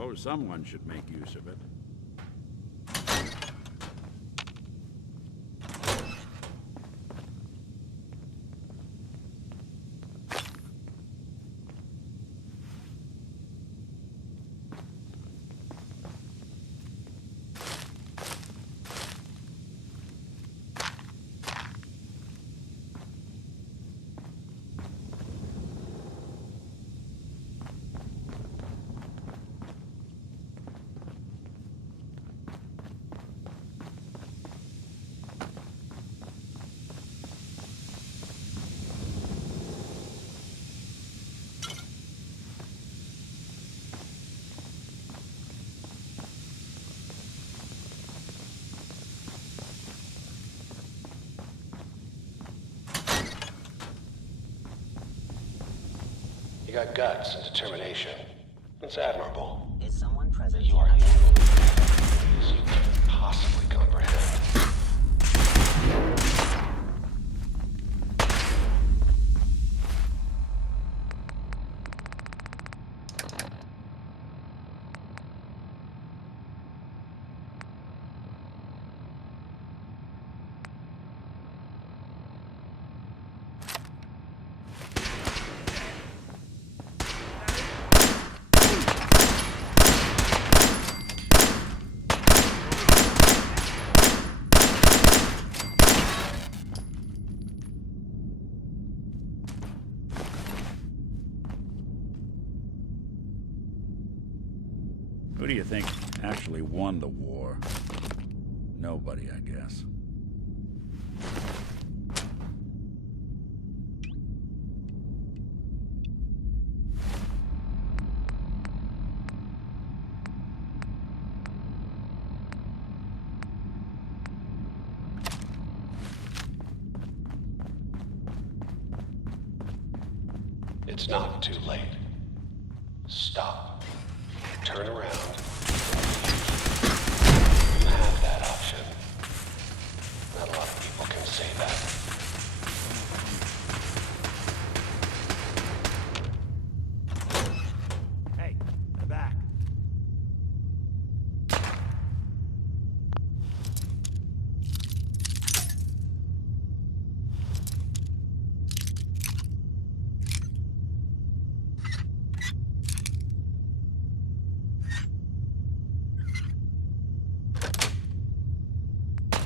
suppose someone should make use of it. You got guts and determination. It's admirable. Is someone present? You are equally as you can possibly comprehend. Who do you think actually won the war? Nobody, I guess. It's not too late. Stop. Turn around. You have that option. Not a lot of people can say that. Hey, they're back.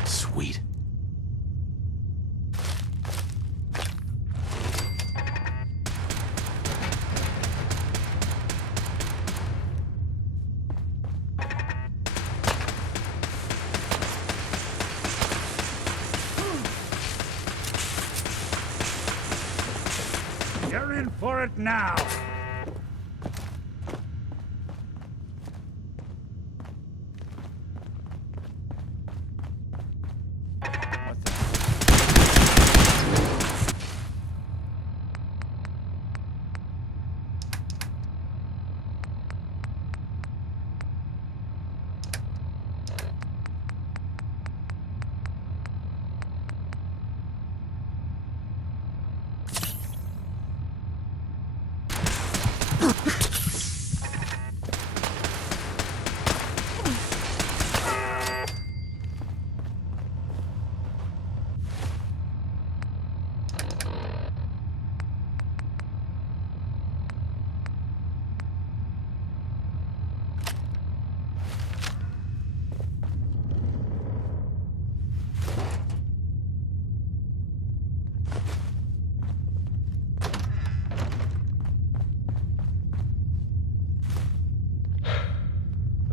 Sweet. You're in for it now! What the...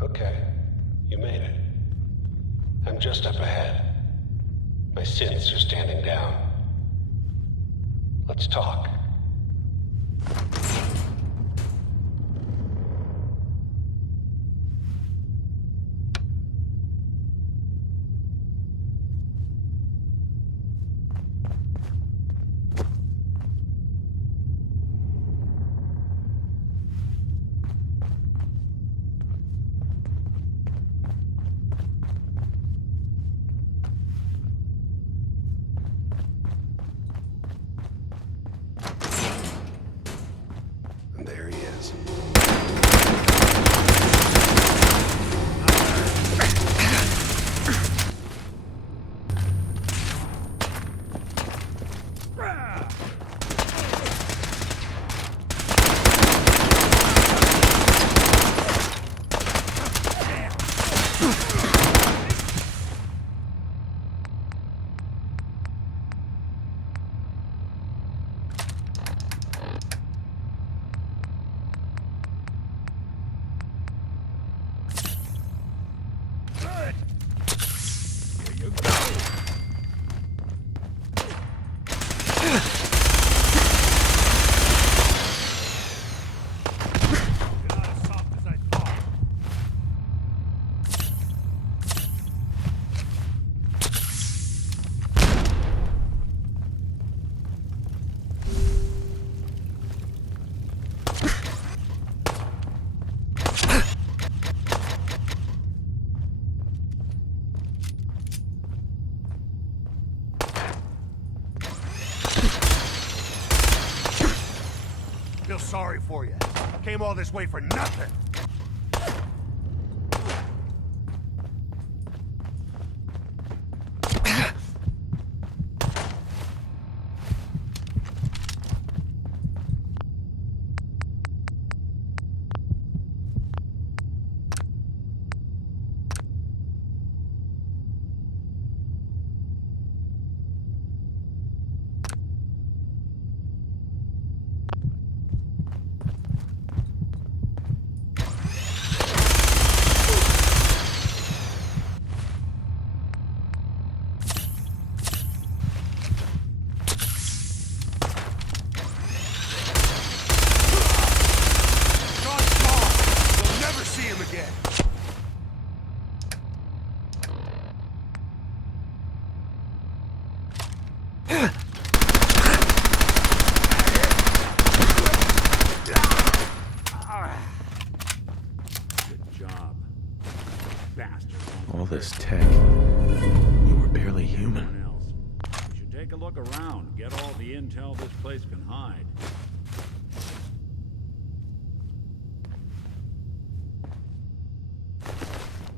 Okay. You made it. I'm just up ahead. My synths are standing down. Let's talk. And there he is. Feel sorry for you. Came all this way for nothing. All this tech. You were barely human. We should take a look around, get all the intel this place can hide.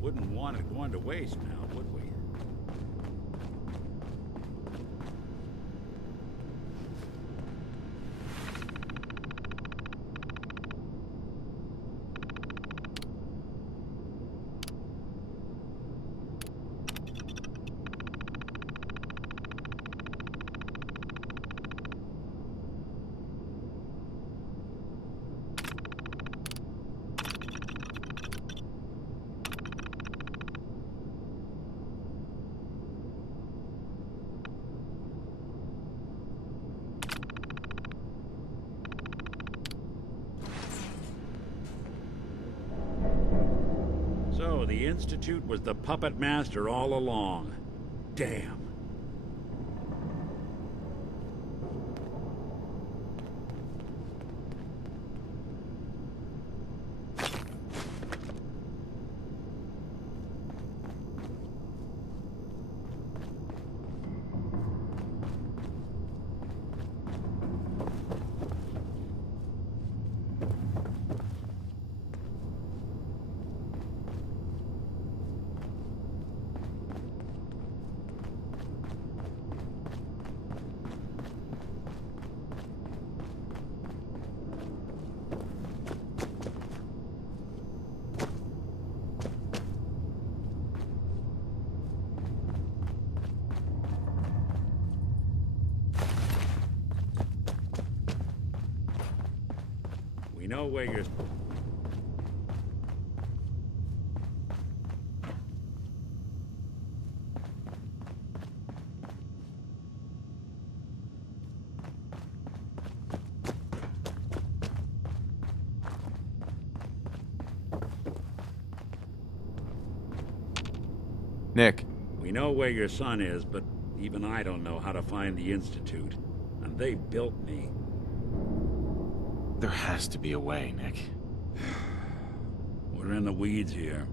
Wouldn't want it going to waste now, would we? So, the Institute was the puppet master all along. Damn. We know where you're... Nick. We know where your son is, but even I don't know how to find the Institute. And they built me. There has to be a way, Nick. We're in the weeds here.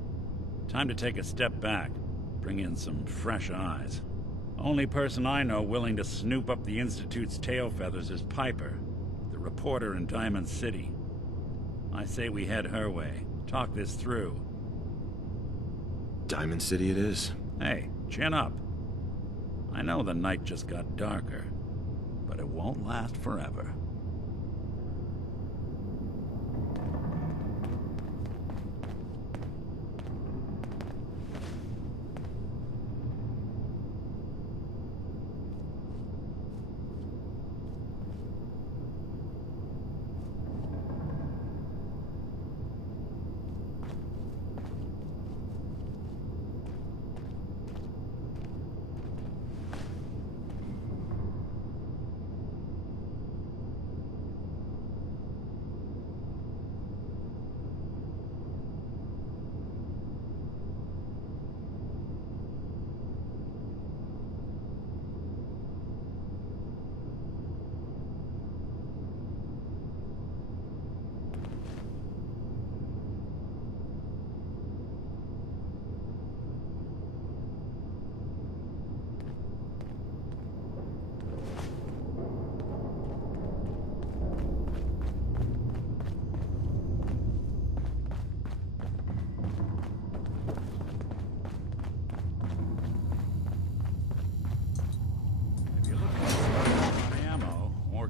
Time to take a step back. Bring in some fresh eyes. Only person I know willing to snoop up the Institute's tail feathers is Piper, the reporter in Diamond City. I say we head her way. Talk this through. Diamond City it is. Hey, chin up. I know the night just got darker, but it won't last forever.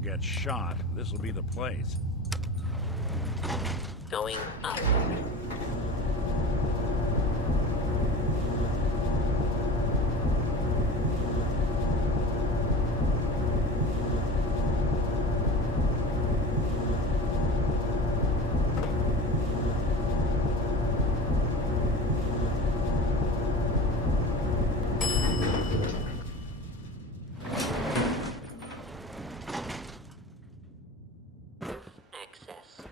gets shot, this'll be the place. Going up. Access.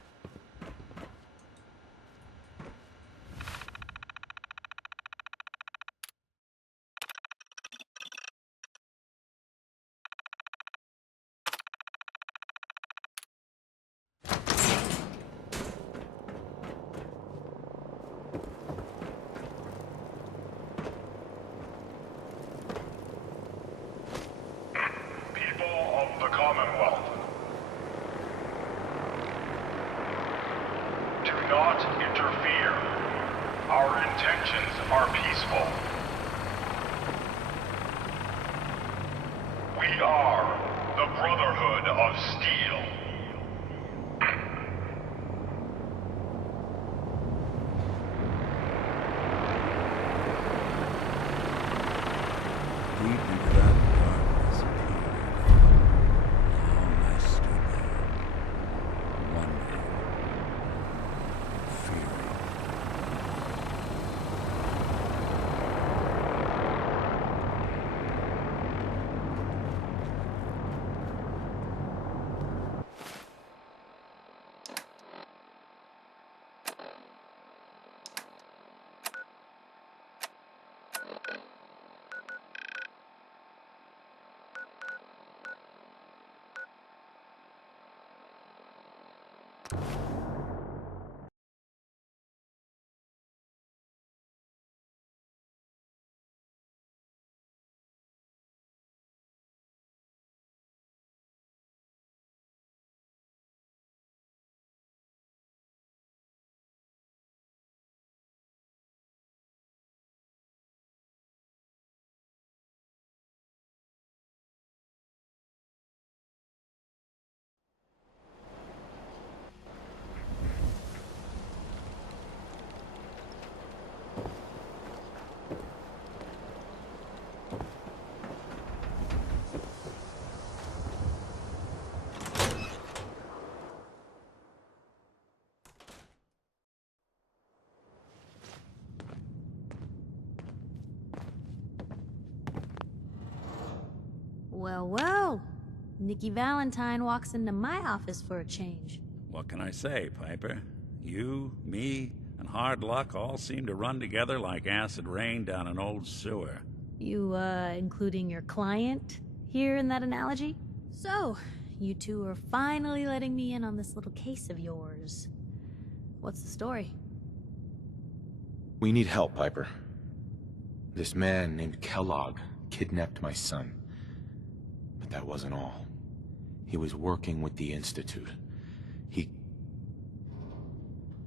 People of the Commonwealth, do not interfere. Our intentions are peaceful. We are the Brotherhood of Steel. Deep into that darkness peered. Long I stood there, wondering, fearing. Well, well. Nikki Valentine walks into my office for a change. What can I say, Piper? You, me, and hard luck all seem to run together like acid rain down an old sewer. You, including your client here in that analogy? So, you two are finally letting me in on this little case of yours. What's the story? We need help, Piper. This man named Kellogg kidnapped my son. But that wasn't all. He was working with the Institute.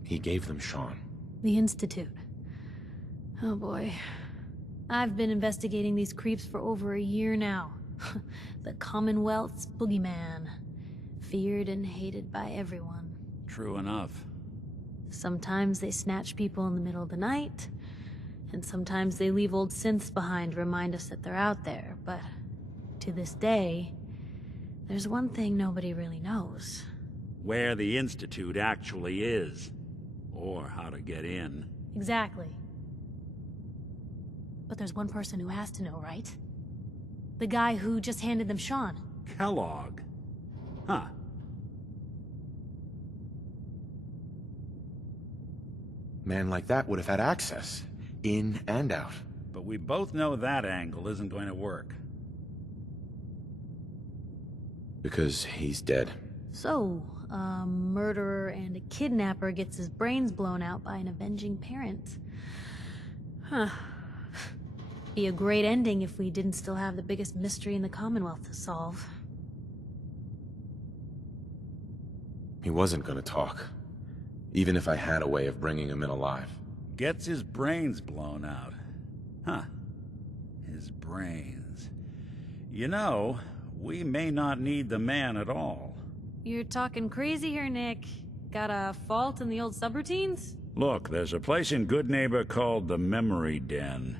He gave them Sean. The Institute. Oh boy. I've been investigating these creeps for over a year now. The Commonwealth's boogeyman. Feared and hated by everyone. True enough. Sometimes they snatch people in the middle of the night, and sometimes they leave old synths behind to remind us that they're out there, but to this day, there's one thing nobody really knows. Where the Institute actually is. Or how to get in. Exactly. But there's one person who has to know, right? The guy who just handed them Sean. Kellogg. Huh. Man like that would have had access, in and out. But we both know that angle isn't going to work. Because he's dead. So, a murderer and a kidnapper gets his brains blown out by an avenging parent. Huh. Be a great ending if we didn't still have the biggest mystery in the Commonwealth to solve. He wasn't gonna talk. Even if I had a way of bringing him in alive. Gets his brains blown out. Huh. His brains. You know, we may not need the man at all. You're talking crazy here, Nick. Got a fault in the old subroutines? Look, there's a place in Good Neighbor called the Memory Den.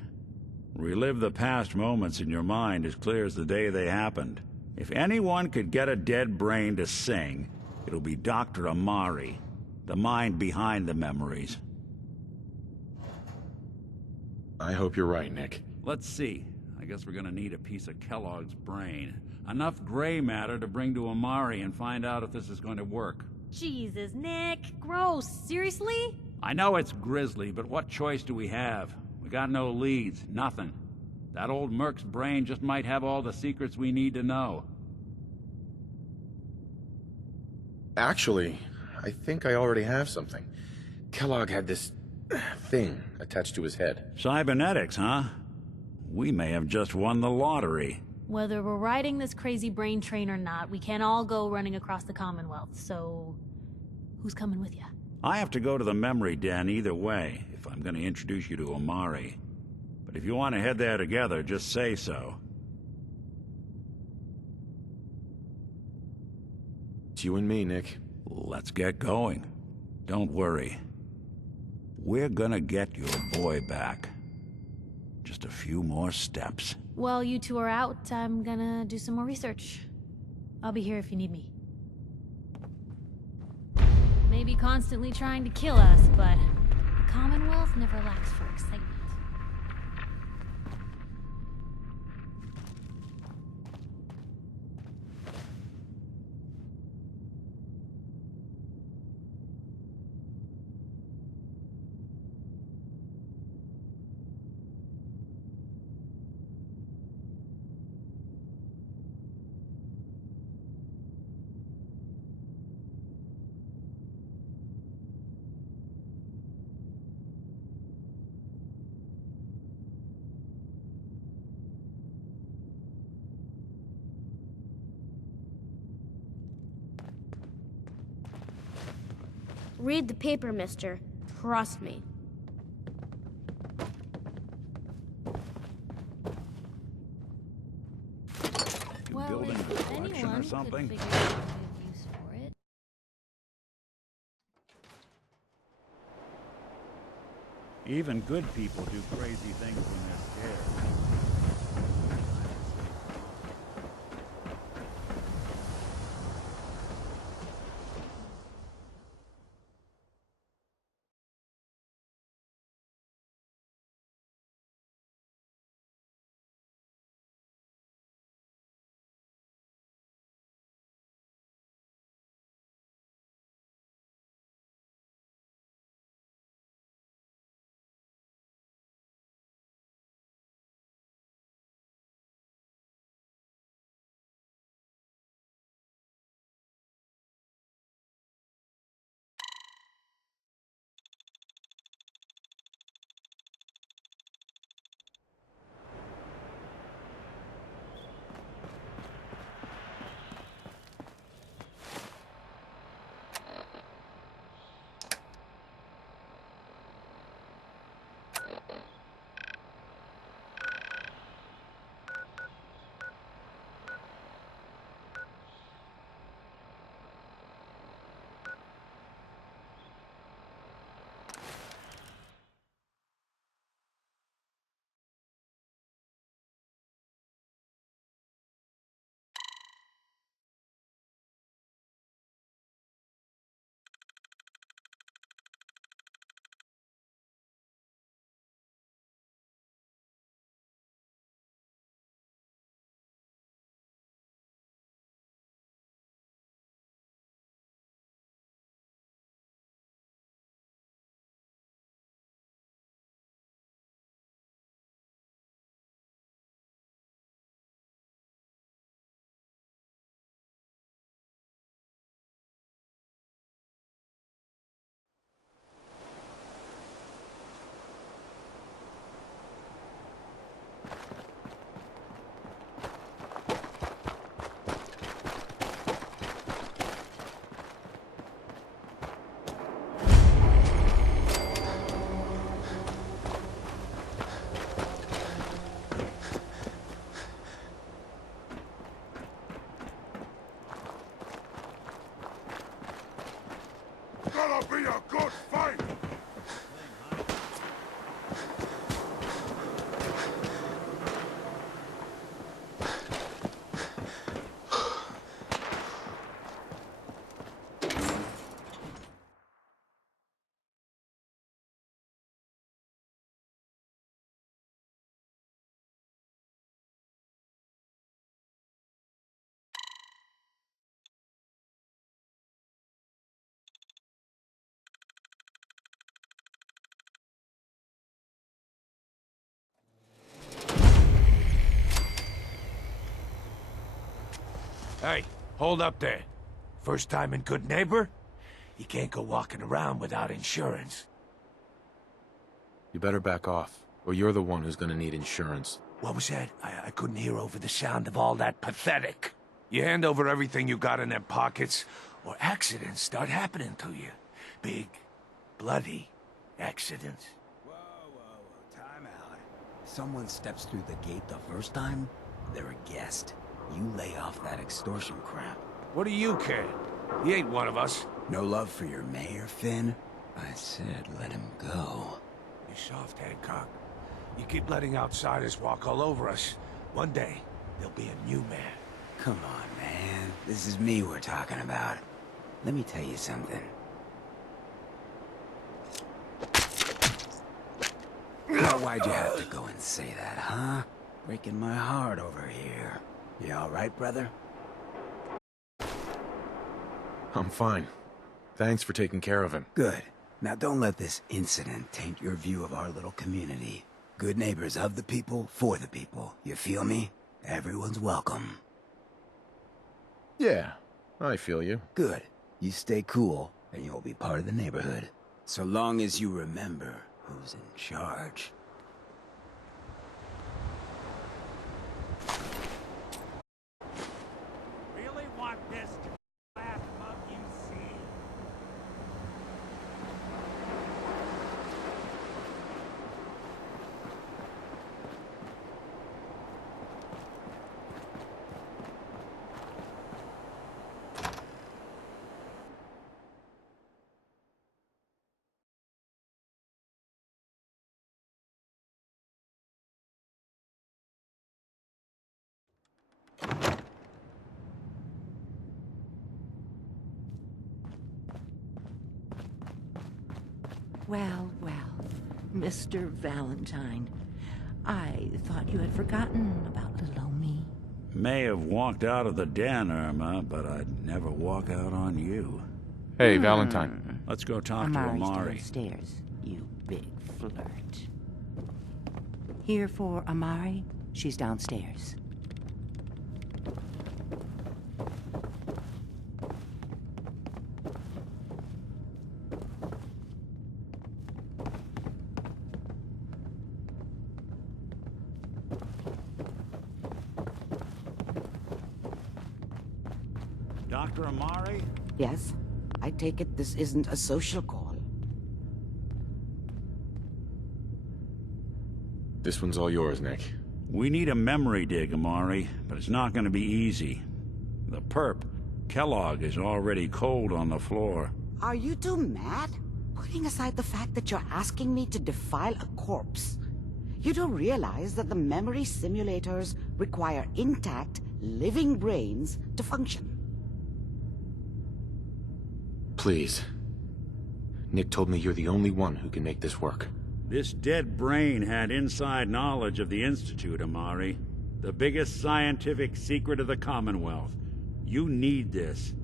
Relive the past moments in your mind as clear as the day they happened. If anyone could get a dead brain to sing, it'll be Dr. Amari, the mind behind the memories. I hope you're right, Nick. Let's see. I guess we're gonna need a piece of Kellogg's brain. Enough gray matter to bring to Amari and find out if this is going to work. Jesus, Nick. Gross. Seriously? I know it's grisly, but what choice do we have? We got no leads, nothing. That old Merc's brain just might have all the secrets we need to know. Actually, I think I already have something. Kellogg had this thing attached to his head. Cybernetics, huh? We may have just won the lottery. Whether we're riding this crazy brain train or not, we can't all go running across the Commonwealth, so... who's coming with you? I have to go to the Memory Den either way, if I'm going to introduce you to Amari. But if you want to head there together, just say so. It's you and me, Nick. Let's get going. Don't worry. We're gonna get your boy back. Just a few more steps. While you two are out, I'm gonna do some more research. I'll be here if you need me. Maybe constantly trying to kill us, but the Commonwealth never lacks for excitement. Read the paper, mister. Trust me. You Well, building a if collection anyone or something? could figure out a good use for it. Even good people do crazy things when they're scared. be a good fight! Hey, hold up there. First time in Good Neighbor? You can't go walking around without insurance. You better back off, or you're the one who's gonna need insurance. What was that? I couldn't hear over the sound of all that pathetic. You hand over everything you got in them pockets, or accidents start happening to you. Big, bloody accidents. Whoa, time out. Someone steps through the gate the first time, they're a guest. You lay off that extortion crap. What do you care? He ain't one of us. No love for your mayor, Finn? I said let him go. You soft, Hancock. You keep letting outsiders walk all over us. One day, there'll be a new man. Come on, man. This is me we're talking about. Let me tell you something. Now, why'd you have to go and say that, huh? Breaking my heart over here. You all right, brother? I'm fine. Thanks for taking care of him. Good. Now don't let this incident taint your view of our little community. Good neighbors of the people, for the people. You feel me? Everyone's welcome. Yeah, I feel you. Good. You stay cool, and you'll be part of the neighborhood. So long as you remember who's in charge. Really want this to be the last mug you see? Well, Mr. Valentine. I thought you had forgotten about little old me. May have walked out of the den, Irma, but I'd never walk out on you. Hey, Valentine. Let's go talk Amari's to Amari. downstairs, you big flirt. Here for Amari? She's downstairs. Dr. Amari? Yes? I take it this isn't a social call. This one's all yours, Nick. We need a memory dig, Amari, but it's not going to be easy. The perp, Kellogg, is already cold on the floor. Are you two mad? Putting aside the fact that you're asking me to defile a corpse, you do realize that the memory simulators require intact, living brains to function. Please. Nick told me you're the only one who can make this work. This dead brain had inside knowledge of the Institute, Amari. The biggest scientific secret of the Commonwealth. You need this,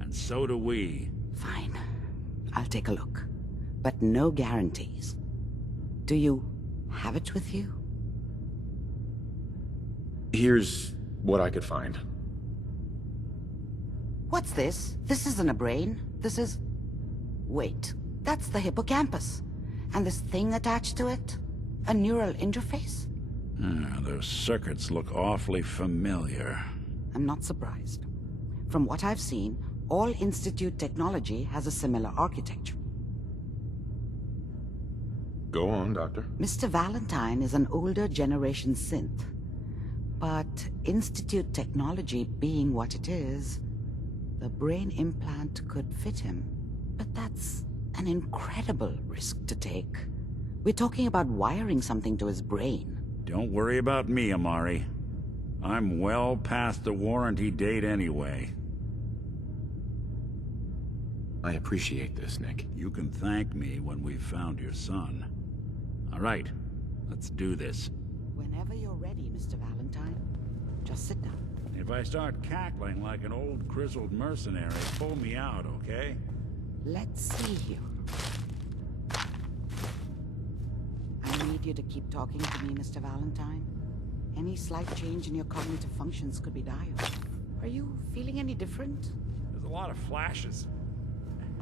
and so do we. Fine. I'll take a look. But no guarantees. Do you have it with you? Here's what I could find. What's this? This isn't a brain. This is... Wait. That's the hippocampus. And this thing attached to it? A neural interface? Those circuits look awfully familiar. I'm not surprised. From what I've seen, all Institute technology has a similar architecture. Go on, Doctor. Mr. Valentine is an older generation synth. But Institute technology being what it is, the brain implant could fit him. But that's an incredible risk to take. We're talking about wiring something to his brain. Don't worry about me, Amari. I'm well past the warranty date anyway. I appreciate this, Nick. You can thank me when we've found your son. All right, let's do this. Whenever you're ready, Mr. Valentine, just sit down. If I start cackling like an old grizzled mercenary, pull me out, okay? Let's see here. I need you to keep talking to me, Mr. Valentine. Any slight change in your cognitive functions could be dire. Are you feeling any different? There's a lot of flashes.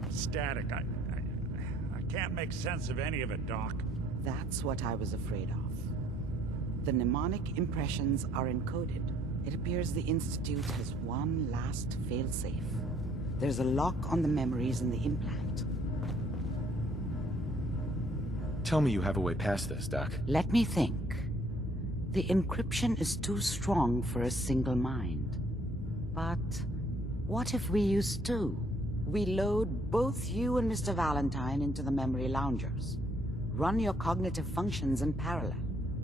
Static. I can't make sense of any of it, Doc. That's what I was afraid of. The mnemonic impressions are encoded. It appears the Institute has one last failsafe. There's a lock on the memories in the implant. Tell me you have a way past this, Doc. Let me think. The encryption is too strong for a single mind. But what if we use two? We load both you and Mr. Valentine into the memory loungers. Run your cognitive functions in parallel.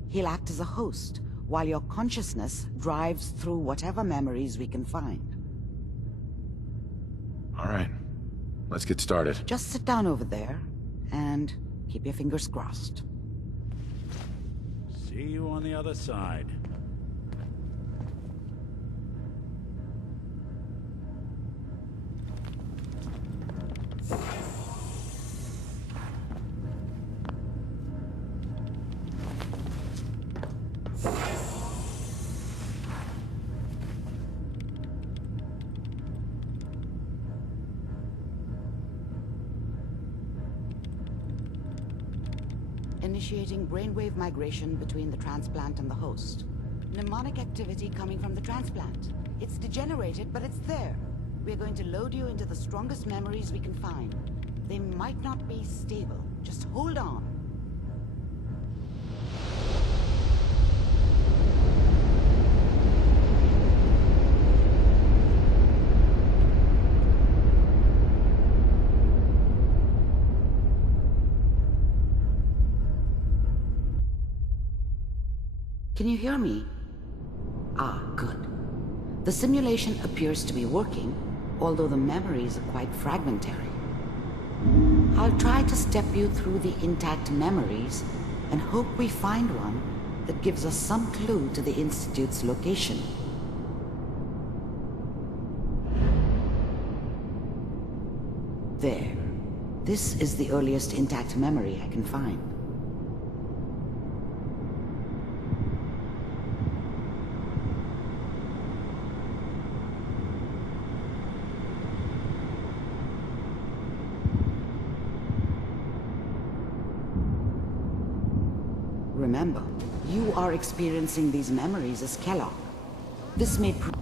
He'll act as a host, while your consciousness drives through whatever memories we can find. All right. Let's get started. Just sit down over there, and keep your fingers crossed. See you on the other side. Initiating brainwave migration between the transplant and the host. Mnemonic activity coming from the transplant. It's degenerated, but it's there. We're going to load you into the strongest memories we can find. They might not be stable. Just hold on. Can you hear me? Ah, good. The simulation appears to be working, although the memories are quite fragmentary. I'll try to step you through the intact memories and hope we find one that gives us some clue to the Institute's location. There. This is the earliest intact memory I can find. Remember, you are experiencing these memories as Kellogg. This may prove